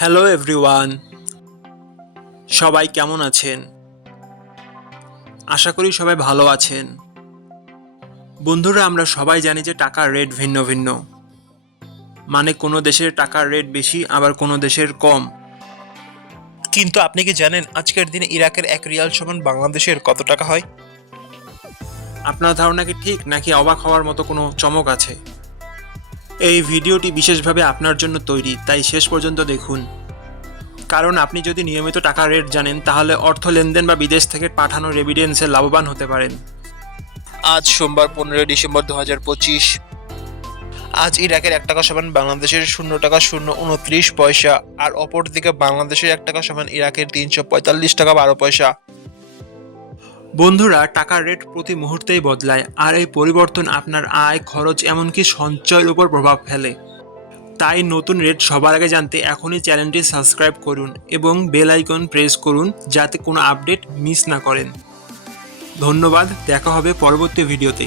Hello everyone, সবাই কেমন আছেন? আশা করি সবাই ভালো আছেন। বন্ধুরা, আমরা সবাই জানি যে টাকার রেট ভিন্ন ভিন্ন। মানে কোনো দেশের টাকার রেট বেশি, আবার কোনো দেশের কম। কিন্তু আপনি কি জানেন আজকের দিনে ইরাকের 1 রিয়াল সমান বাংলাদেশের কত টাকা হয়? আপনার ধারণা কি ঠিক, নাকি অবাক হওয়ার মতো কোনো চমক আছে? এই ভিডিওটি বিশেষভাবে আপনার জন্য তৈরি, তাই শেষ পর্যন্ত দেখুন। কারণ আপনি যদি নিয়মিত টাকার রেট জানেন, তাহলে অর্থ লেনদেন বা বিদেশ থেকে পাঠানো রেমিটেন্সে লাভবান হতে পারেন। আজ সোমবার 15ই ডিসেম্বর 2025। আজ ইরাকের 1 টাকা সমান বাংলাদেশের 0 টাকা 029 পয়সা, আর অপরদিকে বাংলাদেশের 1 টাকা সমান ইরাকের 345 টাকা 12 পয়সা। বন্ধুরা, টাকার রেট প্রতি মুহূর্তেই বদলায়, আর এই পরিবর্তন আপনার আয়, খরচ, এমনকি সঞ্চয়ের উপর প্রভাব ফেলে। তাই নতুন রেট সবার আগে জানতে এখনই চ্যানেলটি সাবস্ক্রাইব করুন এবং বেল আইকন প্রেস করুন, যাতে কোনো আপডেট মিস না করেন। ধন্যবাদ, দেখা হবে পরবর্তী ভিডিওতে।